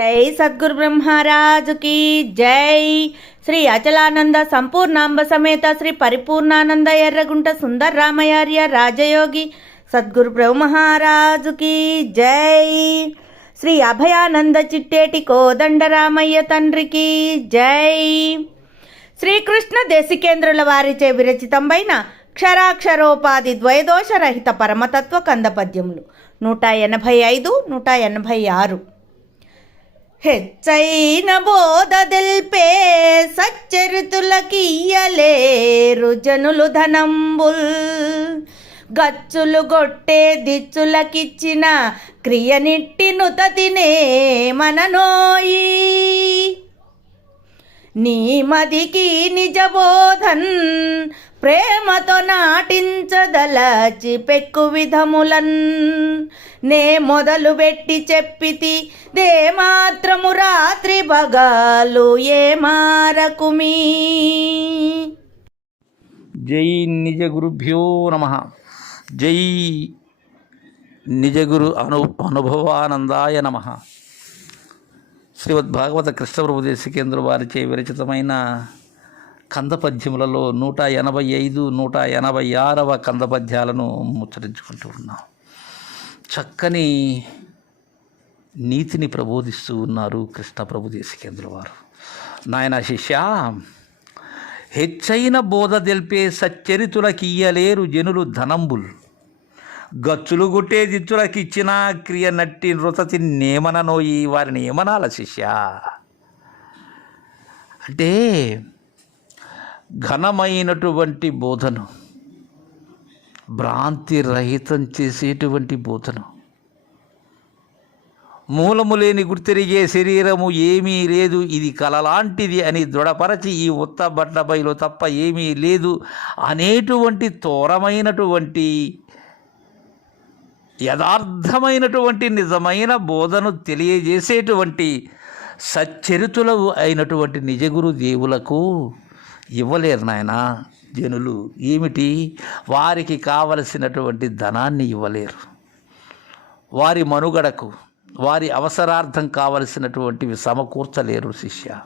జై సద్గురు బ్రహ్మరాజుకి జై. శ్రీ అచలానంద సంపూర్ణాంబ సమేత శ్రీ పరిపూర్ణానంద ఎర్రగుంట సుందర రామయార్య రాజయోగి సద్గురు బ్రహ్మరాజుకి జై. శ్రీ అభయానంద చిట్టేటి కోదండరామయ్య తండ్రికి జై. శ్రీకృష్ణ దేశికేంద్రుల వారిచే విరచితంపైన క్షరాక్షరోపాధి ద్వయదోషరహిత పరమతత్వ కందపద్యములు. నూట ఎనభై ఐదు నూట ఎనభై ఆరు. హెచ్చైన బోధదిల్పే సచ్చరితులకియ్యలేరు జనులు ధనంబుల్. గచ్చులు గొట్టే దిచ్చులకిచ్చిన క్రియనిట్టి నుతతినే మననోయి. నీ మదికి నిజబోధన్ ప్రేమతో నాటించదలచి పెక్కు విధములన్. నే మొదలు పెట్టి చెప్పితి దే మాత్రము రాత్రి బగాలు ఏ మారకుమీ జై నిజ గురుభ్యో నమ. జై నిజగురు అను అనుభవానందాయ నమ. శ్రీమద్భాగవత కృష్ణప్రభుదేశికేంద్ర వారిచే విరచితమైన కందపద్యములలో నూట ఎనభై ఐదు నూట ఎనభై ఆరవ కందపద్యాలను ముచ్చరించుకుంటూ ఉన్నాం. చక్కని నీతిని ప్రబోధిస్తూ ఉన్నారు కృష్ణ ప్రభుదేశికేంద్ర వారు. నాయన శిష్య హెచ్చైన బోధ తెలిపే సచ్చరితులకియ్యలేరు జనులు ధనంబుల్. గచ్చులు గుట్టే దిచ్చులకిచ్చిన క్రియ నట్టి నృతతి నేమననోయి వారిని ఏమనాల శిష్య? అంటే ఘనమైనటువంటి బోధను భ్రాంతి రహితం చేసేటువంటి బోధను. మూలము లేని గుర్తిరిగే శరీరము ఏమీ లేదు ఇది కలలాంటిది అని దృఢపరచి ఈ ఉత్త బట్టబైలో తప్ప ఏమీ లేదు అనేటువంటి తోరమైనటువంటి యథార్థమైనటువంటి నిజమైన బోధను తెలియజేసేటువంటి సచ్చరితులవు అయినటువంటి నిజగురు దేవులకు ఇవ్వలేరు నాయన. జనులు ఏమిటి? వారికి కావలసినటువంటి ధనాన్ని ఇవ్వలేరు. వారి మనుగడకు వారి అవసరార్థం కావలసినటువంటివి సమకూర్చలేరు శిష్య.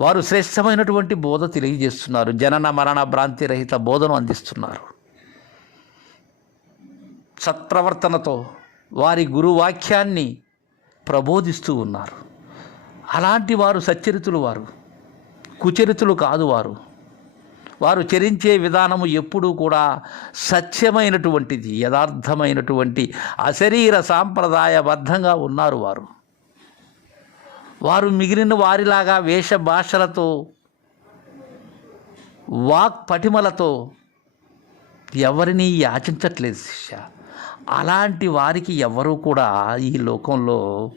వారు శ్రేష్టమైనటువంటి బోధ తెలియజేస్తున్నారు. జనన మరణ భ్రాంతి రహిత బోధను అందిస్తున్నారు. సత్ప్రవర్తనతో వారి గురువాక్యాన్ని ప్రబోధిస్తూ ఉన్నారు. అలాంటి వారు సచ్చరితులు వారు. కుచరితులు కాదు వారు. వారు చరించే విధానము ఎప్పుడూ కూడా సత్యమైనటువంటిది యథార్థమైనటువంటి అశరీర సాంప్రదాయబద్ధంగా ఉన్నారు వారు. వారు మిగిలిన వారిలాగా వేష భాషలతో వాక్ పటిమలతో ఎవరిని యాచించట్లేదు శిష్య. అలాంటి వారికి ఎవరూ కూడా ఈ లోకంలో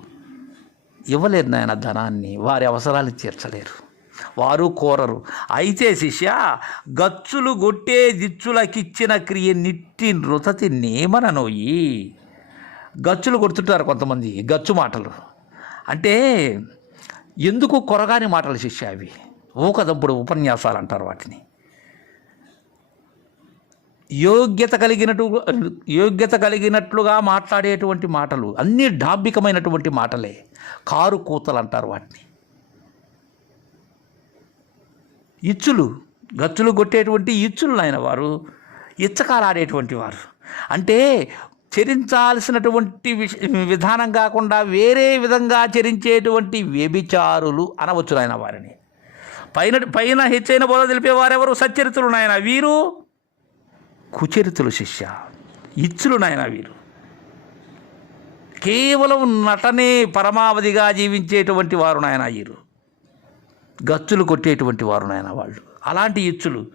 ఇవ్వలేరు నాయన ధనాన్ని వారి అవసరాలు తీర్చలేరు. వారు కోరరు. అయితే శిష్య గచ్చులు గొట్టే దిచ్చులకిచ్చిన క్రియ నిట్టి నృతతి నేమననోయి. గచ్చులు కొడుతుంటారు కొంతమంది గచ్చు మాటలు. అంటే ఎందుకు కొరగాని మాటలు శిష్య అవి? ఊకదంపుడు ఉపన్యాసాలు అంటారు వాటిని. యోగ్యత కలిగినట్టు యోగ్యత కలిగినట్లుగా మాట్లాడేటువంటి మాటలు అన్నీ డాంబికమైనటువంటి మాటలే. కారు కూతలు అంటారు వాటిని. ఇచ్చులు గచ్చులు కొట్టేటువంటి ఇచ్చులు నాయన వారు ఇచ్చకాలాడేటువంటి వారు. అంటే చరించాల్సినటువంటి విధానం కాకుండా వేరే విధంగా చరించేటువంటి వ్యభిచారులు అనవచ్చు ఆయన వారిని. పైన పైన హెచ్చైన బోధ తెలిపేవారెవరు సచ్చరితులు నాయన వీరు. కుచరితులు శిష్య ఇచ్చులు నాయన వీరు. కేవలం నటనే పరమావధిగా జీవించేటువంటి వారు నాయన వీరు. గచ్చులు కొట్టేటువంటి వారు నాయన వాళ్ళు. అలాంటి ఇచ్చులు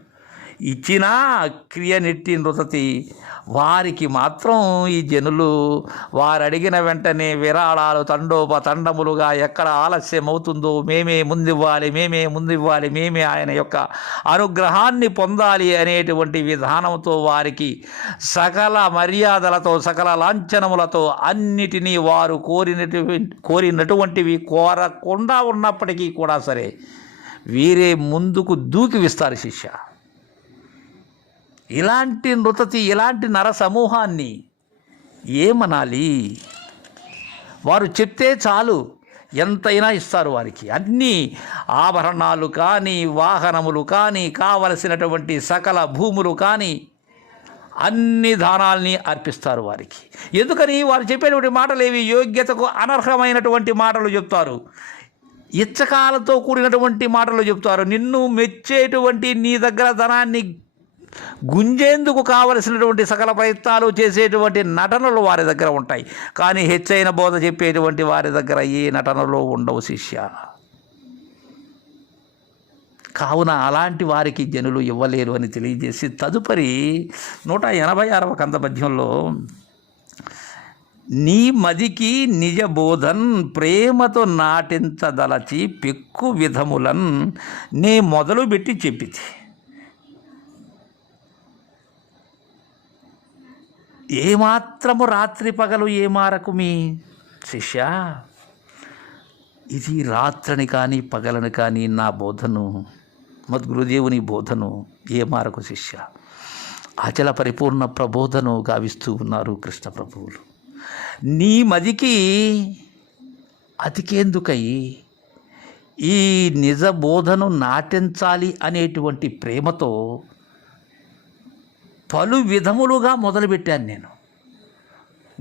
ఇచ్చినా క్రియ నెట్టి నృతతి. వారికి మాత్రం ఈ జనులు వారు అడిగిన వెంటనే విరాళాలు తండోప తండములుగా ఎక్కడ ఆలస్యం అవుతుందో మేమే ముందివ్వాలి మేమే ముందివ్వాలి మేమే ఆయన యొక్క అనుగ్రహాన్ని పొందాలి అనేటువంటి విధానంతో వారికి సకల మర్యాదలతో సకల లాంఛనములతో అన్నిటినీ వారు కోరినటు కోరినటువంటివి కోరకుండా ఉన్నప్పటికీ కూడా సరే వీరే ముందుకు దూకి విస్తారు శిష్య. ఇలాంటి నృతతి ఇలాంటి నర సమూహాన్ని ఏమనాలి? వారు చెప్తే చాలు. ఎంతైనా ఇస్తారు వారికి. అన్ని ఆభరణాలు కానీ వాహనములు కానీ కావలసినటువంటి సకల భూములు కానీ అన్ని దానాల్ని అర్పిస్తారు వారికి. ఎందుకని? వారు చెప్పేటువంటి మాటలు ఏవి యోగ్యతకు అనర్హమైనటువంటి మాటలు చెప్తారు. ఇచ్చకాలతో కూడినటువంటి మాటలు చెప్తారు. నిన్ను మెచ్చేటువంటి నీ దగ్గర ధనాన్ని గుంజేందుకు కావలసినటువంటి సకల ప్రయత్నాలు చేసేటువంటి నటనలు వారి దగ్గర ఉంటాయి. కానీ హెచ్చైన బోధ చెప్పేటువంటి వారి దగ్గర ఏ నటనలో ఉండవు శిష్య. కావున అలాంటి వారికి జనులు ఇవ్వలేరు అని తెలియజేసి తదుపరి నూట ఎనభై ఆరవ కంద పద్యంలో నీ మదికి నిజ బోధన్ ప్రేమతో నాటించదలచి పెక్కు విధములన్ నే మొదలుపెట్టి చెప్పితే. ఏమాత్రము రాత్రి పగలు ఏమారకు మీ శిష్య ఇది రాత్రని కానీ పగలను కానీ నా బోధను మద్గురుదేవుని బోధను ఏ మారకు శిష్య? అచల పరిపూర్ణ ప్రబోధను గావిస్తూ ఉన్నారు కృష్ణ ప్రభువులు. నీ మదికి అతికేందుకై ఈ నిజ బోధను నాటించాలి అనేటువంటి ప్రేమతో పలు విధములుగా మొదలుపెట్టాను నేను.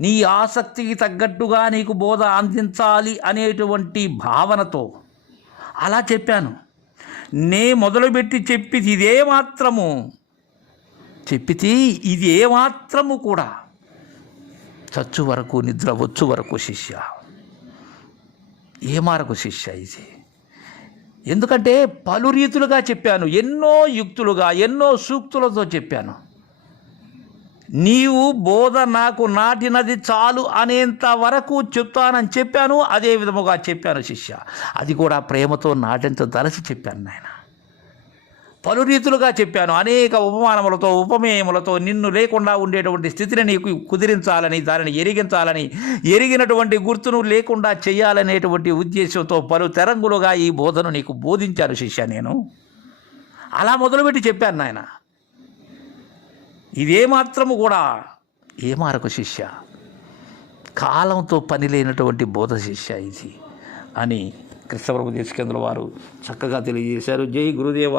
నీ ఆసక్తికి తగ్గట్టుగా నీకు బోధ అందించాలి అనేటువంటి భావనతో అలా చెప్పాను. నే మొదలుపెట్టి చెప్పిది ఇదే మాత్రము చెప్పితే ఇది ఏ మాత్రము కూడా చచ్చు వరకు నిద్ర వచ్చు వరకు శిష్య. ఏ మారకు శిష్య ఇది? ఎందుకంటే పలు రీతులుగా చెప్పాను ఎన్నో యుక్తులుగా ఎన్నో సూక్తులతో చెప్పాను. నీవు బోధ నాకు నాటినది చాలు అనేంత వరకు చెప్తానని చెప్పాను అదే విధముగా చెప్పాను శిష్య. అది కూడా ప్రేమతో నాటించదలసి చెప్పాను నాయన. పలు రీతులుగా చెప్పాను అనేక ఉపమానములతో ఉపమేయములతో నిన్ను లేకుండా ఉండేటువంటి స్థితిని నీకు కుదిరించాలని దానిని ఎరిగించాలని ఎరిగినటువంటి గుర్తును లేకుండా చేయాలనేటువంటి ఉద్దేశంతో పలు తెరంగులుగా ఈ బోధను నీకు బోధించాను శిష్య నేను. అలా మొదలుపెట్టి చెప్పాను నాయన. ఇదే మాత్రము కూడా. ఏ మారక శిష్య? కాలంతో పని లేనటువంటి బోధ శిష్య ఇది అని కృష్ణప్రభు దేశకేంద్ర వారు చక్కగా తెలియజేశారు. జై గురుదేవ.